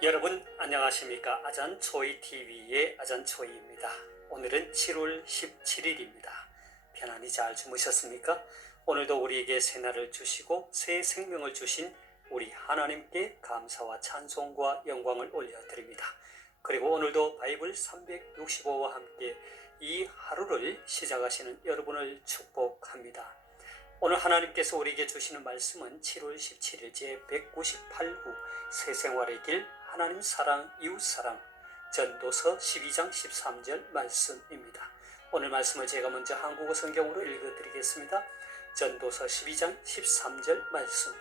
여러분 안녕하십니까? 아잔초이TV의 아잔초이입니다. 오늘은 7월 17일입니다. 편안히 잘 주무셨습니까? 오늘도 우리에게 새날을 주시고 새 생명을 주신 우리 하나님께 감사와 찬송과 영광을 올려드립니다. 그리고 오늘도 바이블 365와 함께 이 하루를 시작하시는 여러분을 축복합니다. 오늘 하나님께서 우리에게 주시는 말씀은 7월 17일 제198구 새생활의 길 하나님 사랑 이웃 사랑 전도서 12장 13절 말씀입니다. 오늘 말씀을 제가 먼저 한국어 성경으로 읽어드리겠습니다. 전도서 12장 13절 말씀.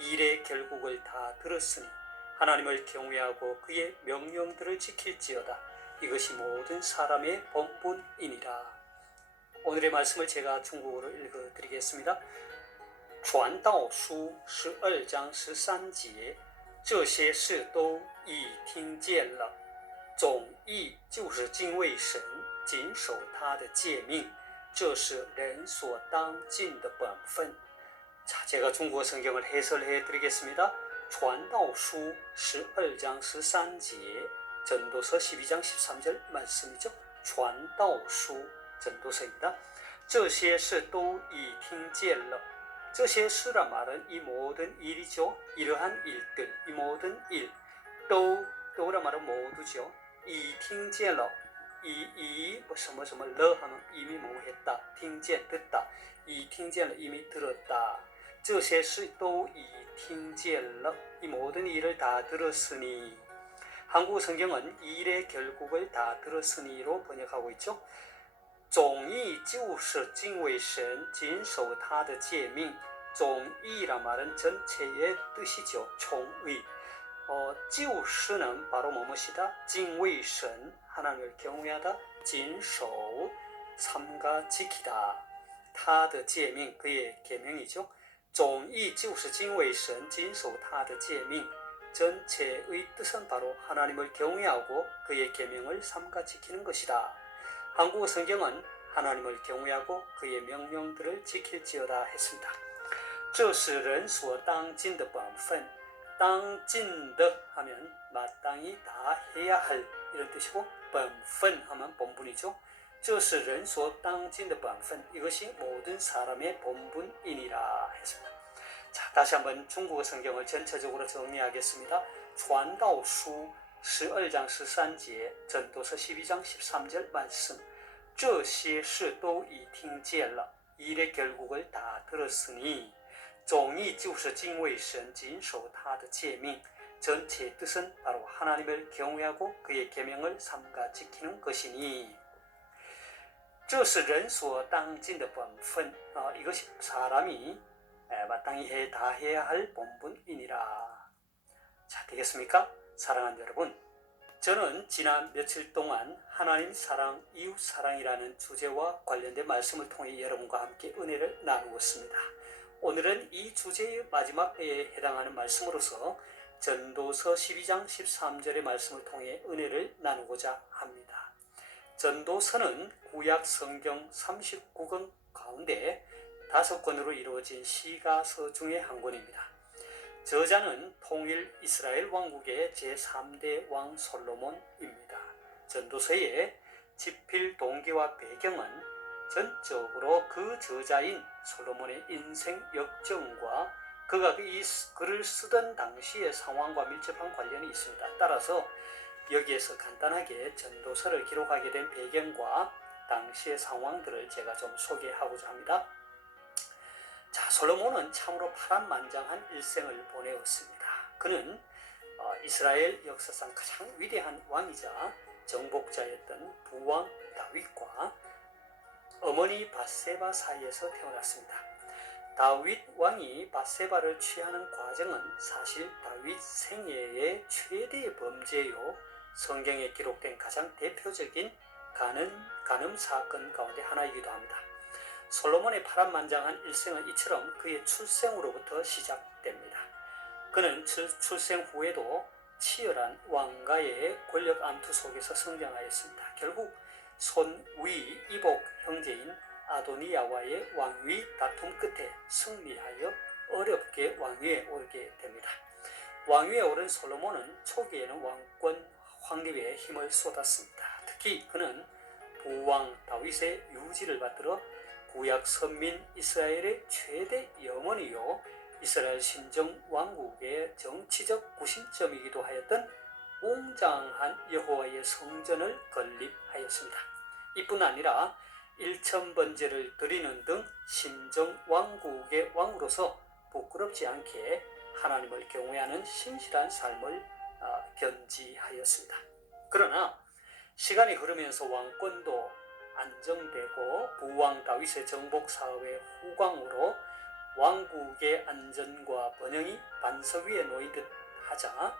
일의 결국을 다 들었으니 하나님을 경외하고 그의 명령들을 지킬지어다. 이것이 모든 사람의 본분이니라. 오늘의 말씀을 제가 중국어로 읽어드리겠습니다. 传道书12章13节这些事都已听见了，总意就是敬畏神，谨守他的诫命，这是人所当尽的本分。 자, 제가 중국어 성경을 해설해 드리겠습니다. 传道书12章13节 전도서 12장 13절 말씀이죠. 传道书 전도서입니다. 这些事都已听见了。 这些事란 말은 이 모든 일이죠. 이러한 일들, 이 모든 일, 또란 말은 모두죠. 已听见了, 이什么什么了하면 이미 뭐했다, 听见 듣다, 已听见了 이미 들었다. 这些事都已听见了, 이 모든 일을 다 들었으니. 한국 성경은 이 일의 결국을 다 들었으니로 번역하고 있죠. 总意就是敬畏神，谨守他的诫命。 总意란 말은 전체의 뜻이죠. 총의. 就是는 바로 뭐뭐시다? 敬畏神, 하나님을 경외하다. 谨守, 삼가 지키다. 他的诫命, 그의 계명이죠. 总意就是敬畏神，谨守他的诫命. 전체의 뜻은 바로 하나님을 경외하고 그의 계명을 삼가 지키는 것이다. 한국어 성경은 하나님을 경외하고 그의 명령들을 지킬지어다 했습니다. 这是人所当尽的本分. 当尽的 하면 마땅히 다 해야 할 이런 뜻이고 本分 하면 본분이죠. 这是人所当尽的本分. 이것이 모든 사람의 본분이니라 했습니다. 자, 다시 한번 중국어 성경을 전체적으로 정리하겠습니다. 传道书12章13节 전도서 12장 13절 말씀. 这些事都已听见了, 일의 결국을 다 들었으니. 总意就是敬畏神，谨守他的诫命. 전체 뜻은 바로 하나님을 경외하고 그의 계명을 삼가 지키는 것이니. 这是人所当尽的本分. 이것이 사람이 마땅히 다 해야 할 본분이니라. 자, 되겠습니까? 사랑하는 여러분, 저는 지난 며칠 동안 하나님 사랑, 이웃 사랑이라는 주제와 관련된 말씀을 통해 여러분과 함께 은혜를 나누었습니다. 오늘은 이 주제의 마지막에 해당하는 말씀으로서 전도서 12장 13절의 말씀을 통해 은혜를 나누고자 합니다. 전도서는 구약 성경 39권 가운데 5권으로 이루어진 시가서 중의 한 권입니다. 저자는 통일 이스라엘 왕국의 제3대 왕 솔로몬입니다. 전도서의 집필 동기와 배경은 전적으로 그 저자인 솔로몬의 인생 역정과 그가 이 글을 쓰던 당시의 상황과 밀접한 관련이 있습니다. 따라서 여기에서 간단하게 전도서를 기록하게 된 배경과 당시의 상황들을 제가 좀 소개하고자 합니다. 자, 솔로몬은 참으로 파란만장한 일생을 보내었습니다. 그는 이스라엘 역사상 가장 위대한 왕이자 정복자였던 부왕 다윗과 어머니 밧세바 사이에서 태어났습니다. 다윗 왕이 밧세바를 취하는 과정은 사실 다윗 생애의 최대의 범죄요, 성경에 기록된 가장 대표적인 간음 사건 가운데 하나이기도 합니다. 솔로몬의 파란만장한 일생은 이처럼 그의 출생으로부터 시작됩니다. 그는 출생 후에도 치열한 왕가의 권력 암투 속에서 성장하였습니다. 결국 손위 이복 형제인 아도니아와의 왕위 다툼 끝에 승리하여 어렵게 왕위에 오르게 됩니다. 왕위에 오른 솔로몬은 초기에는 왕권 확립에 힘을 쏟았습니다. 특히 그는 부왕 다윗의 유지를 받들어 구약 선민 이스라엘의 최대 염원이요 이스라엘 신정 왕국의 정치적 구심점이기도 하였던 웅장한 여호와의 성전을 건립하였습니다. 이뿐 아니라 일천번제를 드리는 등 신정 왕국의 왕으로서 부끄럽지 않게 하나님을 경외하는 신실한 삶을 견지하였습니다. 그러나 시간이 흐르면서 왕권도 안정되고 부왕 다윗의 정복 사업의 후광으로 왕국의 안전과 번영이 반석 위에 놓이듯 하자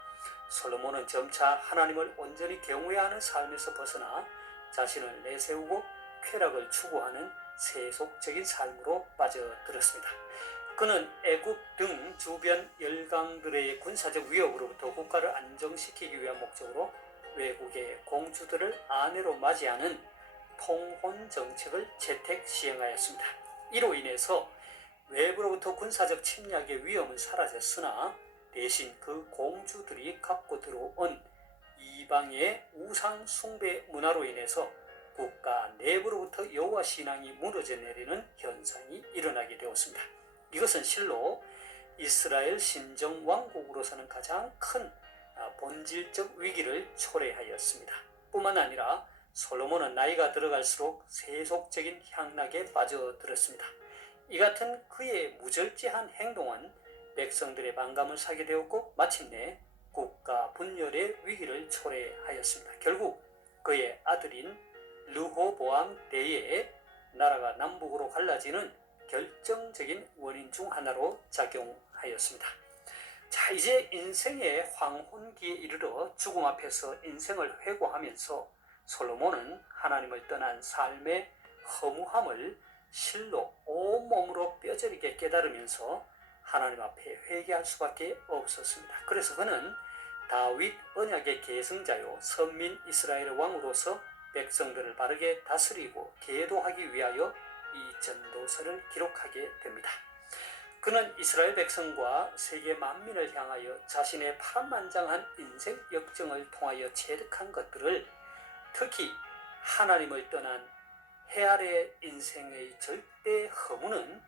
솔로몬은 점차 하나님을 온전히 경외하는 삶에서 벗어나 자신을 내세우고 쾌락을 추구하는 세속적인 삶으로 빠져들었습니다. 그는 애굽 등 주변 열강들의 군사적 위협으로부터 국가를 안정시키기 위한 목적으로 외국의 공주들을 아내로 맞이하는 통혼 정책을 채택 시행하였습니다. 이로 인해서 외부로부터 군사적 침략의 위험은 사라졌으나 대신 그 공주들이 갖고 들어온 이방의 우상 숭배 문화로 인해서 국가 내부로부터 여호와 신앙이 무너져 내리는 현상이 일어나게 되었습니다. 이것은 실로 이스라엘 신정 왕국으로서는 가장 큰 본질적 위기를 초래하였습니다. 뿐만 아니라 솔로몬은 나이가 들어갈수록 세속적인 향락에 빠져들었습니다. 이 같은 그의 무절제한 행동은 백성들의 반감을 사게 되었고 마침내 국가 분열의 위기를 초래하였습니다. 결국 그의 아들인 르호보암 때에 나라가 남북으로 갈라지는 결정적인 원인 중 하나로 작용하였습니다. 자, 이제 인생의 황혼기에 이르러 죽음 앞에서 인생을 회고하면서 솔로몬은 하나님을 떠난 삶의 허무함을 실로 온몸으로 뼈저리게 깨달으면서 하나님 앞에 회개할 수밖에 없었습니다. 그래서 그는 다윗 언약의 계승자요 선민 이스라엘의 왕으로서 백성들을 바르게 다스리고 계도하기 위하여 이 전도서를 기록하게 됩니다. 그는 이스라엘 백성과 세계 만민을 향하여 자신의 파란만장한 인생 역정을 통하여 체득한 것들을 특히 하나님을 떠난 해 아래 인생의 절대 허무는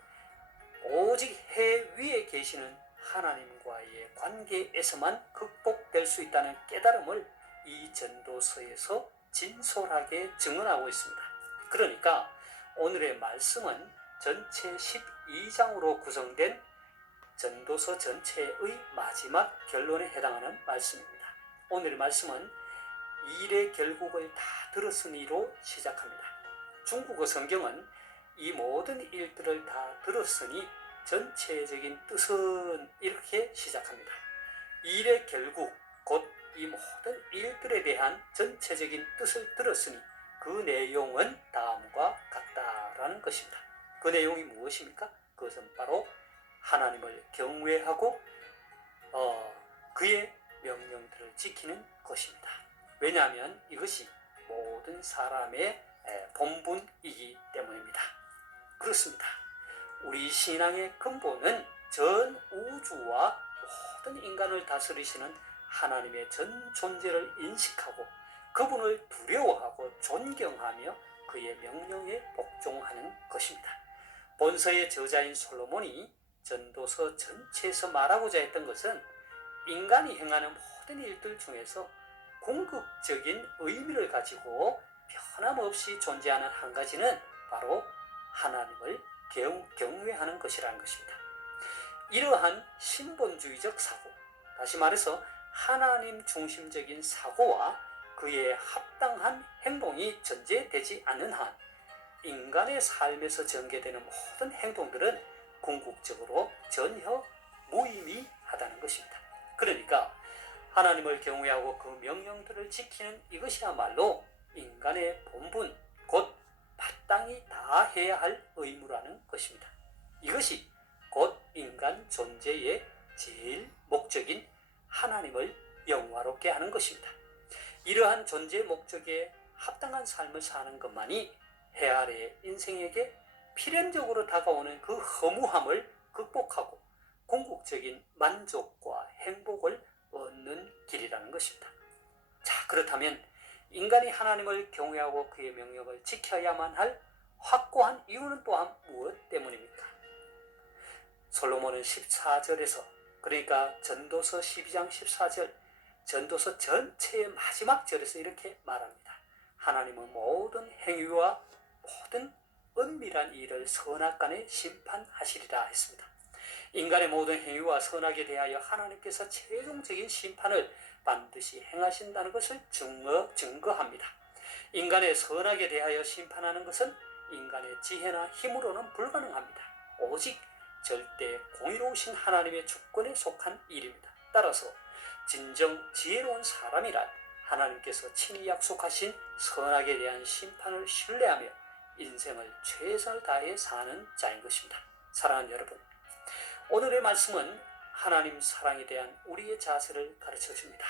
오직 해 위에 계시는 하나님과의 관계에서만 극복될 수 있다는 깨달음을 이 전도서에서 진솔하게 증언하고 있습니다. 그러니까 오늘의 말씀은 전체 12장으로 구성된 전도서 전체의 마지막 결론에 해당하는 말씀입니다. 오늘의 말씀은 일의 결국을 다 들었으니로 시작합니다. 중국어 성경은 이 모든 일들을 다 들었으니 전체적인 뜻은 이렇게 시작합니다. 일의 결국, 곧 이 모든 일들에 대한 전체적인 뜻을 들었으니 그 내용은 다음과 같다라는 것입니다. 그 내용이 무엇입니까? 그것은 바로 하나님을 경외하고 그의 명령들을 지키는 것입니다. 왜냐하면 이것이 모든 사람의 본분이기 때문입니다. 그렇습니다. 우리 신앙의 근본은 전 우주와 모든 인간을 다스리시는 하나님의 전 존재를 인식하고 그분을 두려워하고 존경하며 그의 명령에 복종하는 것입니다. 본서의 저자인 솔로몬이 전도서 전체에서 말하고자 했던 것은 인간이 행하는 모든 일들 중에서 궁극적인 의미를 가지고 변함없이 존재하는 한 가지는 바로 하나님을 경외하는 것이라는 것입니다. 이러한 신본주의적 사고, 다시 말해서 하나님 중심적인 사고와 그에 합당한 행동이 전제되지 않는 한 인간의 삶에서 전개되는 모든 행동들은 궁극적으로 전혀 무의미하다는 것입니다. 그러니까 하나님을 경외하고 그 명령들을 지키는 이것이야말로 인간의 본분, 곧 마땅히 다해야 할 의무라는 것입니다. 이것이 곧 인간 존재의 제일 목적인 하나님을 영화롭게 하는 것입니다. 이러한 존재의 목적에 합당한 삶을 사는 것만이 해 아래 인생에게 필연적으로 다가오는 그 허무함을 극복하고 궁극적인 만족과 행복을 것입니다. 자, 그렇다면 인간이 하나님을 경외하고 그의 명령을 지켜야만 할 확고한 이유는 또한 무엇 때문입니까? 솔로몬은 14절에서, 그러니까 전도서 12장 14절, 전도서 전체의 마지막 절에서 이렇게 말합니다. 하나님은 모든 행위와 모든 은밀한 일을 선악간에 심판하시리라 했습니다. 인간의 모든 행위와 선악에 대하여 하나님께서 최종적인 심판을 반드시 행하신다는 것을 증거합니다. 인간의 선악에 대하여 심판하는 것은 인간의 지혜나 힘으로는 불가능합니다. 오직 절대 공의로우신 하나님의 주권에 속한 일입니다. 따라서 진정 지혜로운 사람이란 하나님께서 친히 약속하신 선악에 대한 심판을 신뢰하며 인생을 최선을 다해 사는 자인 것입니다. 사랑하는 여러분, 오늘의 말씀은 하나님 사랑에 대한 우리의 자세를 가르쳐 줍니다.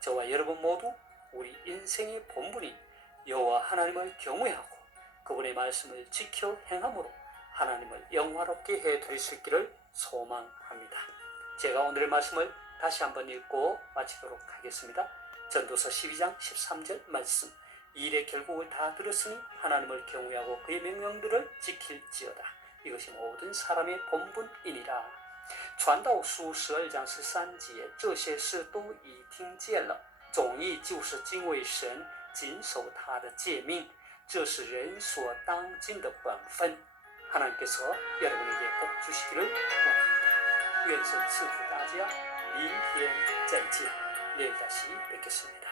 저와 여러분 모두 우리 인생의 본분이 여호와 하나님을 경외하고 그분의 말씀을 지켜 행함으로 하나님을 영화롭게 해드릴 수 있기를 소망합니다. 제가 오늘의 말씀을 다시 한번 읽고 마치도록 하겠습니다. 전도서 12장 13절 말씀. 일의 결국을 다 들었으니 하나님을 경외하고 그의 명령들을 지킬지어다. 이것이 모든 사람의 본분이니라。传道书12章13节，这些事都已听见了。总义就是敬畏神，谨守他的诫命，这是人所当尽的本分。 하나님께서 여러분에게 복 주시기를 원합니다.愿神赐福大家，明天再见。 내일 다시 뵙겠습니다.